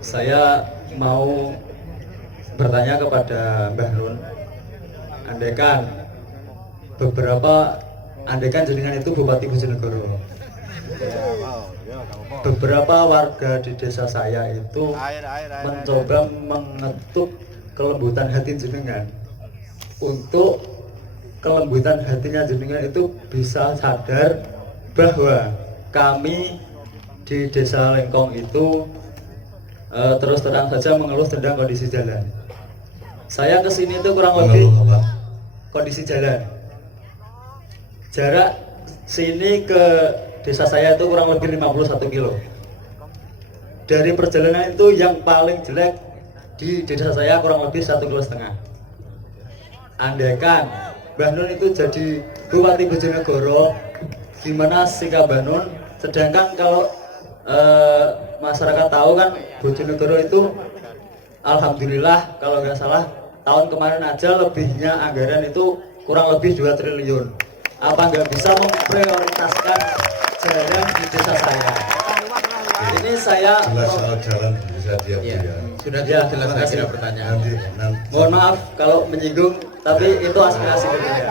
Saya mau bertanya kepada Mbah Nun, andaikan andaikan jenengan itu Bupati Bojonegoro, beberapa warga di desa saya itu mencoba mengetuk kelembutan hati jenengan, untuk kelembutan hatinya jenengan itu bisa sadar bahwa kami di desa Lengkong itu terus terang saja mengeluh tentang kondisi jalan. Saya kesini itu kurang lebih kondisi jalan. Jarak sini ke desa saya itu kurang lebih 51 kilo. Dari perjalanan itu yang paling jelek di desa saya kurang lebih 1,5 kilo. Andaikan Mbah Nun itu jadi Bupati Bojonegoro, gimana sikap Mbah Nun? Sedangkan kalau masyarakat tahu kan Bojonegoro itu alhamdulillah kalau nggak salah tahun kemarin aja lebihnya anggaran itu kurang lebih 2 triliun. Apa nggak bisa memprioritaskan jalan di desa saya? Ini saya jelas soal jalan bisa dia punya. Sudah ya, jelas saya kira pertanyaan. Nanti. Mohon maaf kalau menyinggung, tapi itu aspirasi berbeda.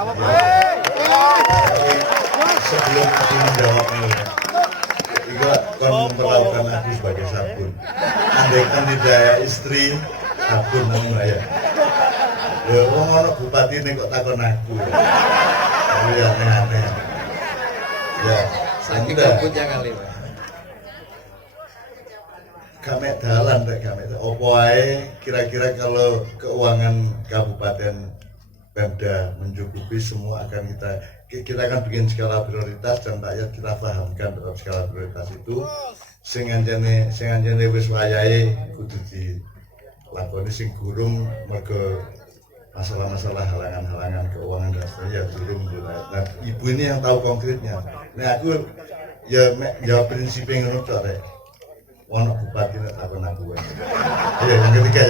Sebelum aku menjawabnya, juga kon memperlakukan aku sebagai sabun. Andaikan tidak istri, sabun namun ya. Wong ono bupati ini kok takon aku. Ya aneh-aneh. Ya, Saking Anda punya kali, Pak. Gamek dalan tak gamek. Opo ae kira-kira kalau keuangan kabupaten Pemda mencukupi semua akan kita akan bikin skala prioritas dan rakyat kita pahamkan terhadap skala prioritas itu sing anjene wis wayahe kudu dilakoni sing gurung mergo masalah-masalah halangan-halangan keuangan dan sebagainya ya durung. Nah, ibu ini yang tahu konkretnya. Nah aku ya prinsipnya ngono tok rek. Ono bupati nek takon aku. Ya, yang ketiga.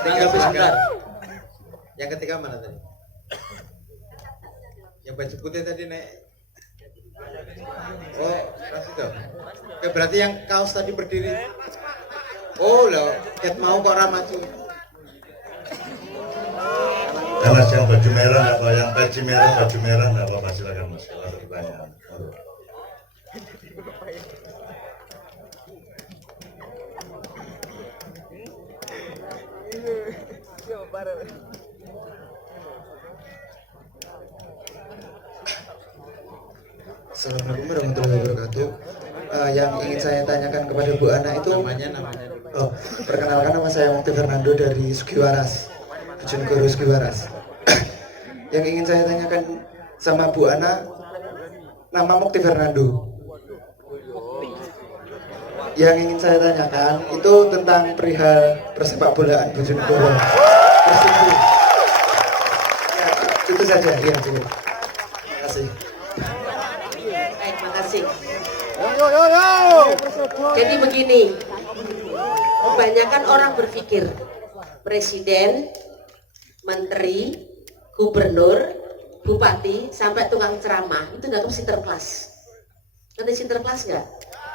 Tanggapi sebentar. Yang ketiga mana tadi? Yang baju putih tadi naik. Oh, ras itu. Oke, berarti yang kaos tadi berdiri. Oh, loh, ket mau kok ora maju. Karena yang baju merah atau yang peci merah baju merah nggak apa-apa silakan mas. Kalau ada pertanyaan. Assalamualaikum warahmatullahi wabarakatuh. Yang ingin saya tanyakan kepada Bu Ana itu Namanya. perkenalkan, nama saya Mukti Fernando dari Sugiwaras, Bojonegoro Sugiwaras. Yang ingin saya tanyakan sama Bu Ana, nama Mukti Fernando. Yang ingin saya tanyakan itu tentang perihal persepak bolaan Bojonegoro. Ya, itu saja. Ya, cukup. Terima kasih. Baik, makasih. Jadi begini, kebanyakan orang berpikir presiden, menteri, gubernur, bupati, sampai tukang ceramah itu nggak sinterklas. Ngerti sinterklas nggak?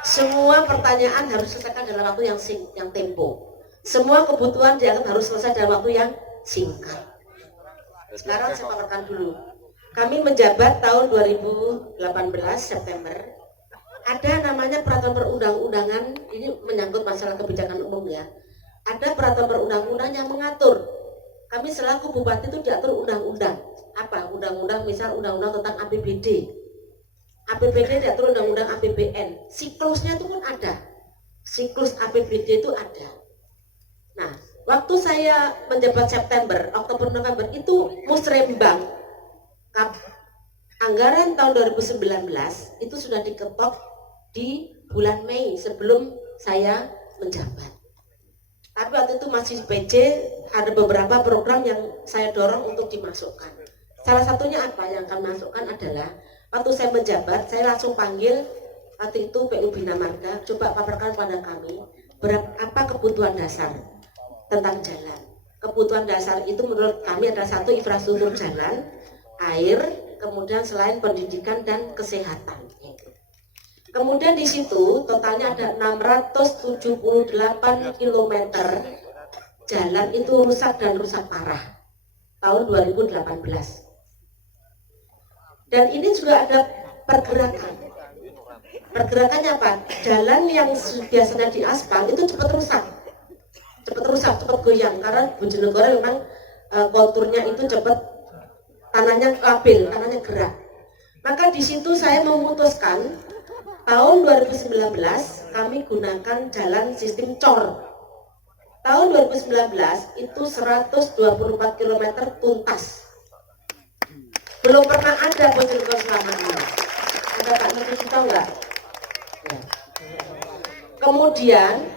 Semua pertanyaan harus selesaikan dalam waktu yang tempo. Semua kebutuhan dianggap harus selesai dalam waktu yang singkat. Sekarang saya paparkan dulu. Kami menjabat tahun 2018 September. Ada namanya peraturan perundang-undangan, ini menyangkut masalah kebijakan umum ya. Ada peraturan perundang-undangan yang mengatur. Kami selaku bupati itu diatur undang-undang. Apa? Undang-undang misal undang-undang tentang APBD. APBD diatur undang-undang APBN. Siklusnya itu pun ada. Siklus APBD itu ada. Nah, waktu saya menjabat September, Oktober, November itu musrembang. Anggaran tahun 2019 itu sudah diketok di bulan Mei sebelum saya menjabat. Tapi waktu itu masih PJ, ada beberapa program yang saya dorong untuk dimasukkan. Salah satunya apa yang akan masukkan adalah waktu saya menjabat, saya langsung panggil waktu itu PU Bina Marga, coba paparkan pada kami apa kebutuhan dasar tentang jalan. Kebutuhan dasar itu menurut kami adalah satu, infrastruktur jalan, air, kemudian selain pendidikan dan kesehatan. Kemudian di situ totalnya ada 678 km jalan itu rusak dan rusak parah tahun 2018. Dan ini juga ada pergerakan. Pergerakannya apa? Jalan yang biasanya di aspal itu cepat rusak, cepat goyang karena Bojonegoro memang konturnya itu cepat, tanahnya labil, tanahnya gerak. Maka di situ saya memutuskan tahun 2019 kami gunakan jalan sistem cor. Tahun 2019 itu 124 km tuntas. Belum pernah ada Bojonegoro selama ini. Ada Pak Menteri kita enggak? Ya. Kemudian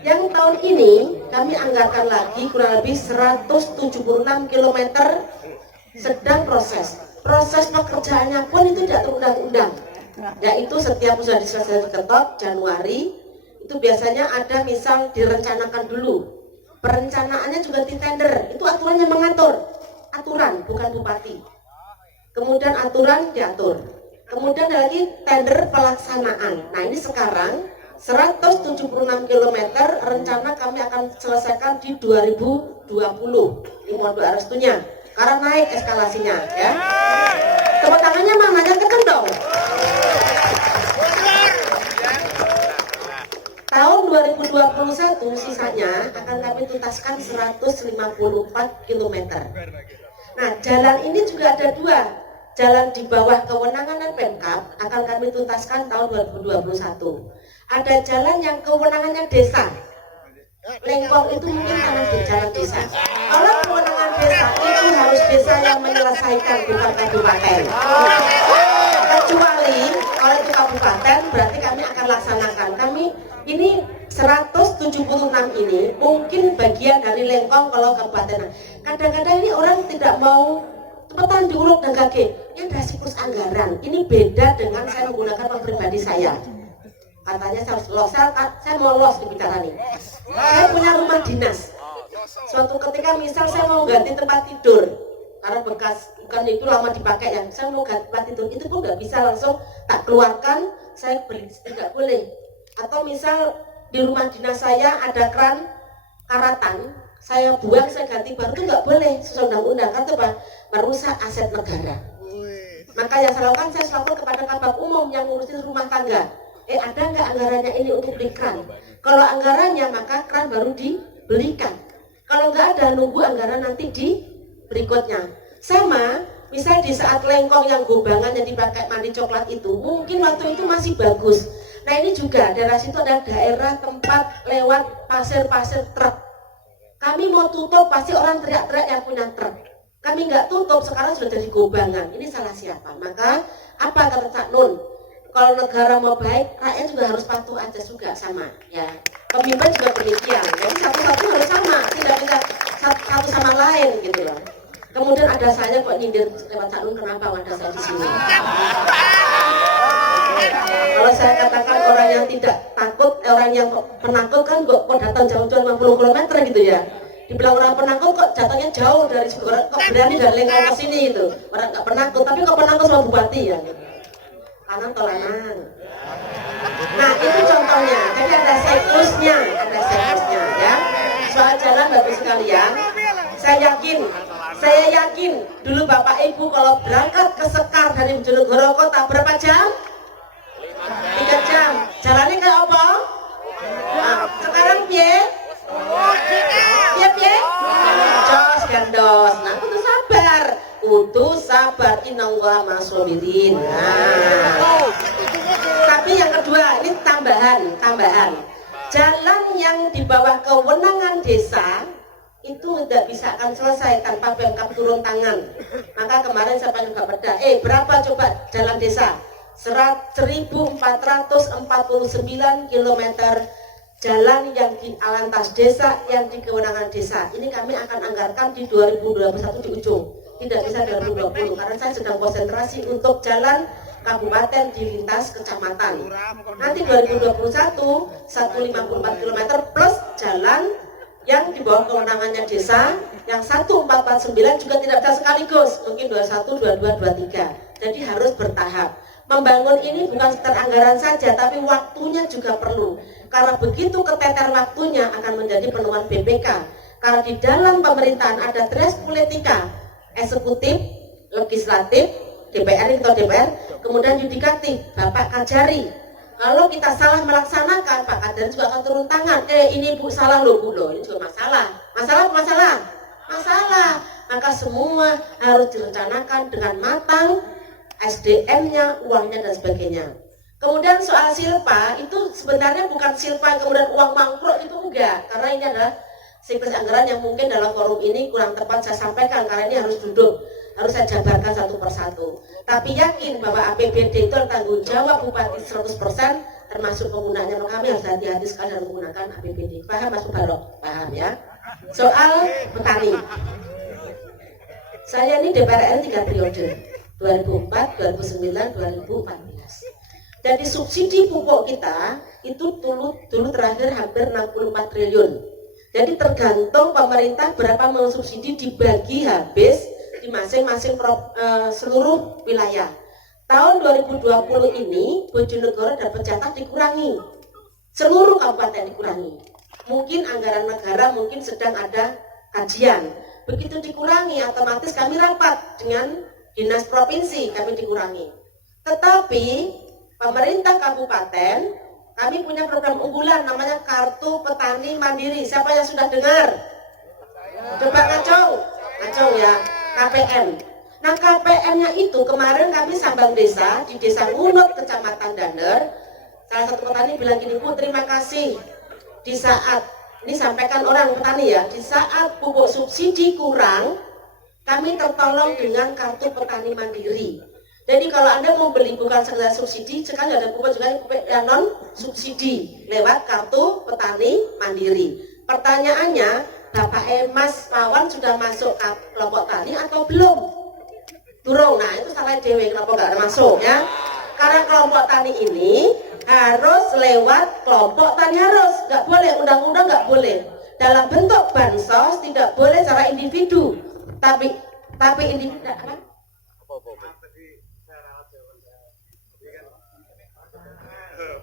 yang tahun ini kami anggarkan lagi kurang lebih 176 km sedang proses. Proses pekerjaannya pun itu tidak terundang-undang. Yaitu setiap sudah diselesaikan ketok Januari itu biasanya ada misal direncanakan dulu. Perencanaannya juga di tender. Itu aturannya mengatur. Aturan bukan bupati. Kemudian aturan diatur. Kemudian ada lagi tender pelaksanaan. Nah ini sekarang 176 km rencana kami akan selesaikan di 2020. Ini mohon doa restunya karena naik eskalasinya ya. Tepuk tangannya mamanya tekan dong. Tahun 2021 sisanya akan kami tuntaskan 154 km. Nah jalan ini juga ada dua. Jalan di bawah kewenangan dan Pemkab akan kami tuntaskan tahun 2021. Ada jalan yang kewenangannya desa. Lengkong itu mungkin tanah di jalan desa. Kalau kewenangan desa itu harus desa yang menyelesaikan, bukan kabupaten. Kecuali kalau itu kabupaten berarti kami akan laksanakan. Kami ini 176 ini mungkin bagian dari Lengkong kalau kabupaten. Kadang-kadang ini orang tidak mau cepetan diuruk dan kaget. Ini ada siklus anggaran. Ini beda dengan saya menggunakan uang pribadi saya. Katanya saya harus los. Saya mau los dibicara nih. Saya punya rumah dinas. Suatu ketika misal saya mau ganti tempat tidur karena bekas bukan itu lama dipakai ya. Saya mau ganti tempat tidur itu pun nggak bisa langsung tak keluarkan. Saya beli tidak boleh. Atau misal di rumah dinas saya ada keran karatan, saya buang, saya ganti baru itu nggak boleh sesuai undang-undang kan itu merusak aset negara. Maka yang saya lakukan saya lapor kepada kabak umum yang ngurusin rumah tangga. Ada nggak anggarannya ini untuk beli keran? Kalau anggarannya maka keran baru dibelikan. Kalau nggak ada nunggu anggaran nanti di berikutnya. Sama misal di saat Lengkong yang gobangan yang dipakai mandi coklat itu mungkin waktu itu masih bagus. Nah ini juga daerah situ ada daerah tempat lewat pasir-pasir truk. Kami mau tutup pasti orang teriak-teriak yang punya truk. Kami nggak tutup sekarang sudah jadi gobangan. Ini salah siapa? Maka apa kata Cak Nun? Kalau negara mau baik, rakyat juga harus patuh aja juga sama. Ya, pemimpin juga demikian. Jadi satu-satu harus sama, tidak bisa satu sama lain gitu loh. Kemudian ada saya kok nyindir lewat Cak Nun, kenapa ada saya di sini? Kalau saya katakan orang yang tidak takut, orang yang penakut kan kok datang jauh-jauh 50 km gitu ya. Dibilang orang penakut kok datangnya jauh dari Sukabumi, kok berani dari Lengkong ke sini itu. Orang nggak penakut, tapi kok penakut sama bupati ya. Kanan tolanan. Nah itu contohnya. Jadi ada siklusnya ya. Soal jalan bagus sekalian. Saya yakin dulu Bapak Ibu kalau berangkat ke Sekar dari Bojonegoro kota berapa jam? 3 jam. Jalannya kayak apa? Nah, sekarang piye? Piye? Jos gandos. Nah, kudu sabar. Innallaha ma'as-sabirin. Nah. Tapi yang kedua, ini tambahan. Jalan yang di bawah kewenangan desa itu tidak bisa akan selesai tanpa Pemkab turun tangan. Maka kemarin saya panggil Pak Perda, berapa coba jalan desa? 1.449 km jalan yang di alantas desa yang di kewenangan desa. Ini kami akan anggarkan di 2021 di ujung. Tidak bisa 2020 karena saya sedang konsentrasi untuk jalan kabupaten di lintas kecamatan. Nanti 2021 154 km plus jalan yang di bawah kewenangannya desa yang 1449 juga tidak bisa sekaligus, mungkin 21, 22, 23. Jadi harus bertahap. Membangun ini bukan sekedar anggaran saja, tapi waktunya juga perlu. Karena begitu keteter waktunya akan menjadi penuhan BPK. Karena di dalam pemerintahan ada tres politika, eksekutif, legislatif, DPR atau DPR, kemudian yudikatif, Bapak Kajari. Kalau kita salah melaksanakan, Pak Kajari juga akan turun tangan. Ini Bu salah loh Bu loh, ini juga masalah. Masalah. Maka semua harus direncanakan dengan matang, SDM-nya, uangnya dan sebagainya. Kemudian soal silpa itu sebenarnya bukan silpa kemudian uang mangkruk, itu enggak, karena ini adalah siklus anggaran yang mungkin dalam forum ini kurang tepat saya sampaikan karena ini harus duduk, harus saya jabarkan satu persatu. Tapi yakin bahwa APBD itu tanggung jawab Bupati 100%, termasuk penggunaannya. Maka kami harus hati-hati sekali dalam menggunakan APBD. Paham Mas Mubarok? Paham ya? Soal petani, saya ini DPR RI 3 periode, 2004, 2009, 2014. Jadi subsidi pupuk kita itu dulu terakhir hampir 64 triliun. Jadi tergantung pemerintah berapa mensubsidi dibagi habis di masing-masing seluruh wilayah. Tahun 2020 ini Bojonegoro dapat jatah dikurangi, seluruh kabupaten dikurangi. Mungkin anggaran negara mungkin sedang ada kajian. Begitu dikurangi otomatis kami rapat dengan dinas provinsi, kami dikurangi. Tetapi pemerintah kabupaten, kami punya program unggulan namanya Kartu Petani Mandiri. Siapa yang sudah dengar? Coba ngacung ya, KPM. Nah KPM-nya itu kemarin kami sambang desa di Desa Ngunut, Kecamatan Dander. Salah satu petani bilang gini, Bu terima kasih. Di saat, ini sampaikan orang petani ya, di saat pupuk subsidi kurang, kami tertolong dengan Kartu Petani Mandiri. Jadi kalau Anda mau beli bukan sekedar subsidi, sekarang ada pupuk juga yang non subsidi lewat Kartu Petani Mandiri. Pertanyaannya, Bapak Mas Pawan sudah masuk kelompok tani atau belum? Durung. Nah itu salah dewe, kenapa nggak masuk ya? Karena kelompok tani ini harus lewat kelompok tani, harus, nggak boleh, undang-undang nggak boleh. Dalam bentuk bansos tidak boleh secara individu, tapi individu apa?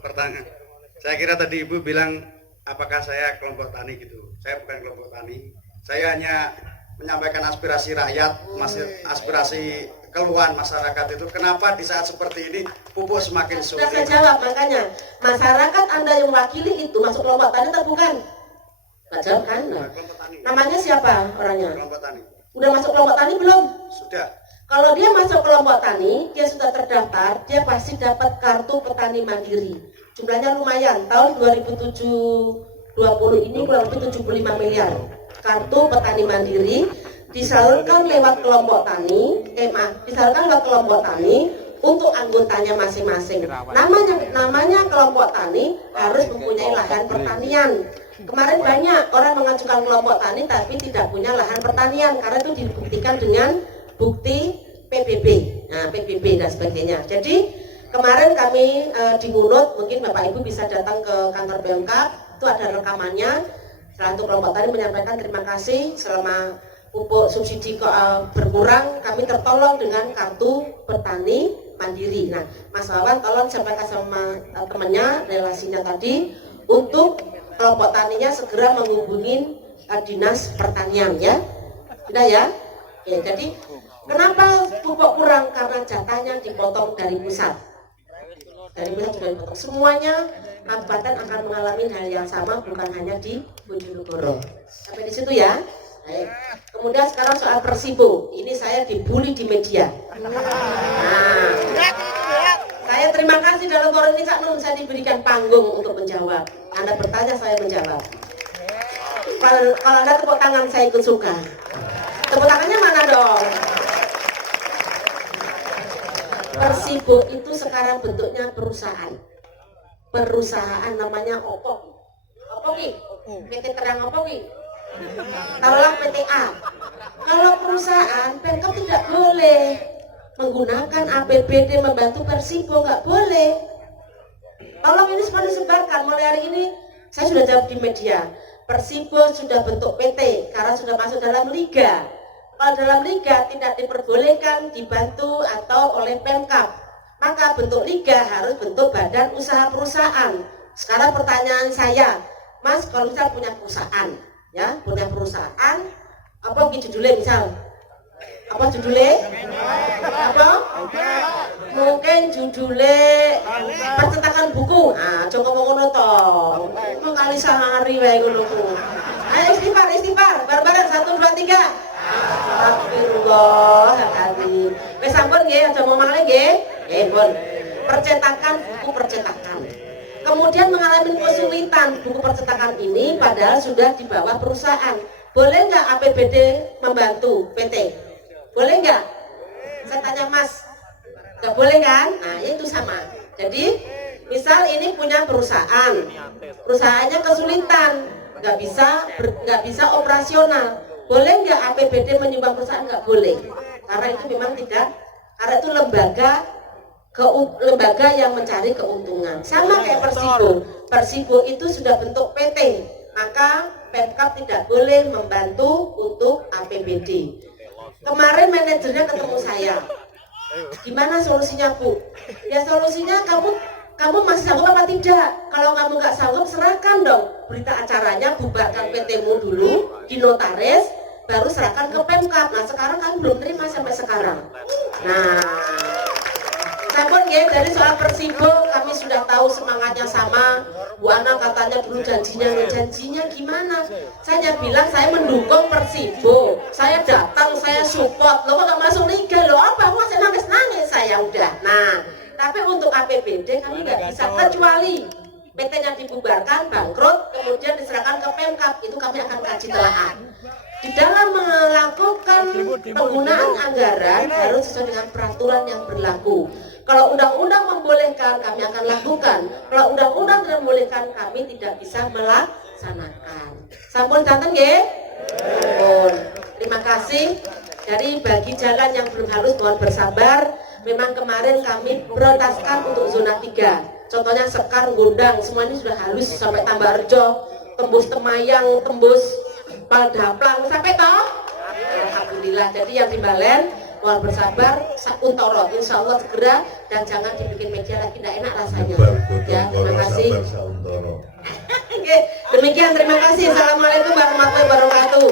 Pertanyaan, saya kira tadi Ibu bilang apakah saya kelompok tani gitu. Saya bukan kelompok tani, saya hanya menyampaikan aspirasi rakyat, aspirasi keluhan masyarakat itu. Kenapa di saat seperti ini pupuk semakin sulit? Sudah saya jawab, makanya masyarakat Anda yang mewakili itu masuk kelompok tani atau bukan? Nggak jawab kan? Nah. Namanya siapa orangnya? Kelompok tani. Udah masuk kelompok tani belum? Sudah. Kalau dia masuk kelompok tani, dia sudah terdaftar, dia pasti dapat Kartu Petani Mandiri. Jumlahnya lumayan, tahun 2020 ini kurang lebih 75 miliar. Kartu Petani Mandiri disalurkan lewat kelompok tani, disalurkan lewat kelompok tani untuk anggotanya masing-masing. Namanya kelompok tani harus mempunyai lahan pertanian. Kemarin banyak orang mengajukan kelompok tani tapi tidak punya lahan pertanian karena itu dibuktikan dengan bukti PBB, nah PBB dan sebagainya. Jadi kemarin kami di Ngunut, mungkin Bapak Ibu bisa datang ke kantor Pemkab, itu ada rekamannya. Salah satu kelompok tani menyampaikan terima kasih selama pupuk subsidi berkurang, kami tertolong dengan Kartu Petani Mandiri. Nah, Mas Wawan tolong sampaikan sama temannya relasinya tadi untuk kelompok taninya segera menghubungi dinas pertanian ya. Sudah ya? Ya, jadi kenapa pupuk kurang? Karena jatahnya dipotong dari pusat. Dari pusat sudah dipotong. Semuanya kabupaten akan mengalami hal yang sama, bukan hanya di Bojonegoro. Sampai di situ ya. Baik. Kemudian sekarang soal Persibo. Ini saya dibully di media. Nah, saya terima kasih dalam forum ini Kak Nun, saya diberikan panggung untuk menjawab. Anda bertanya, saya menjawab. Kalau Anda tepuk tangan, saya ikut suka. Tepuk tangannya mana dong? Persibo itu sekarang bentuknya perusahaan. Perusahaan namanya Opoki. Opoki, PT Terang Opoki. Taruhlah PTA. Kalau perusahaan, Pemkab tidak boleh menggunakan APBD membantu Persibo, nggak boleh. Tolong ini semua disebarkan. Mulai hari ini saya sudah jawab di media. Persibo sudah bentuk PT karena sudah masuk dalam liga. Kalau dalam liga tidak diperbolehkan dibantu atau oleh Pemkab. maka bentuk liga harus bentuk badan usaha perusahaan. Sekarang pertanyaan saya, Mas, kalau misal punya perusahaan, ya, punya perusahaan, apa judulnya misal? Apa judulnya? Apa? Mungkin judulnya percetakan buku. Nah, coba ngomong toh. Mau kali sehari wae ngono ku. Ayo istighfar, bareng-bareng 1 2 3. Astagfirullahaladzim. Wis sampun nggih, aja mau malih nggih. Nggih, pun. Percetakan buku percetakan. Kemudian mengalami kesulitan buku percetakan ini padahal sudah di bawah perusahaan. Boleh nggak APBD membantu PT? Boleh nggak? Saya tanya Mas, nggak boleh kan? Nah itu sama. Jadi misal ini punya perusahaan, perusahaannya kesulitan, nggak bisa operasional. Boleh nggak APBD menyumbang perusahaan? Nggak boleh, karena itu memang tidak, karena itu lembaga yang mencari keuntungan. Sama kayak Persibo itu sudah bentuk PT, maka Pemkab tidak boleh membantu untuk APBD. Kemarin manajernya ketemu saya, gimana solusinya Bu? Ya solusinya kamu masih sanggup apa tidak? Kalau kamu nggak sanggup serahkan dong berita acaranya, bubarkan PT-mu dulu di notaris, baru serahkan ke Pemkab. Nah sekarang kamu belum terima sampai sekarang. Nah sampun ya, dari soal Persibo kami sudah tahu semangatnya sama. Bu Ana katanya dulu janjinya gimana? Saya bilang saya mendukung Persibo, saya datang, saya support. Lo kok gak masuk liga? Lo apa? Aku masih nangis saya udah. Nah, tapi untuk APBD kami nggak bisa, kecuali PT-nya dibubarkan, bangkrut, kemudian diserahkan ke Pemkab. Itu kami akan kaji telaah. Di dalam melakukan penggunaan anggaran harus sesuai dengan peraturan yang berlaku. Kalau undang-undang membolehkan, kami akan lakukan. Kalau undang-undang tidak membolehkan, kami tidak bisa melaksanakan. Sampun danten nggih? Sampun. Terima kasih. Dari bagi jalan yang belum halus mohon bersabar. Memang kemarin kami prioritaskan untuk zona 3. Contohnya Sekar, Gondang, semua ini sudah halus sampai Tambarjo, tembus Temayang, tembus Paldaplang, sampai toh? Alhamdulillah. Jadi yang di Balen mohon bersabar, Untoro, insya Allah segera, dan jangan dibikin media lagi, tidak enak rasanya. Ya, terima kasih. Demikian, terima kasih. Assalamualaikum warahmatullahi wabarakatuh.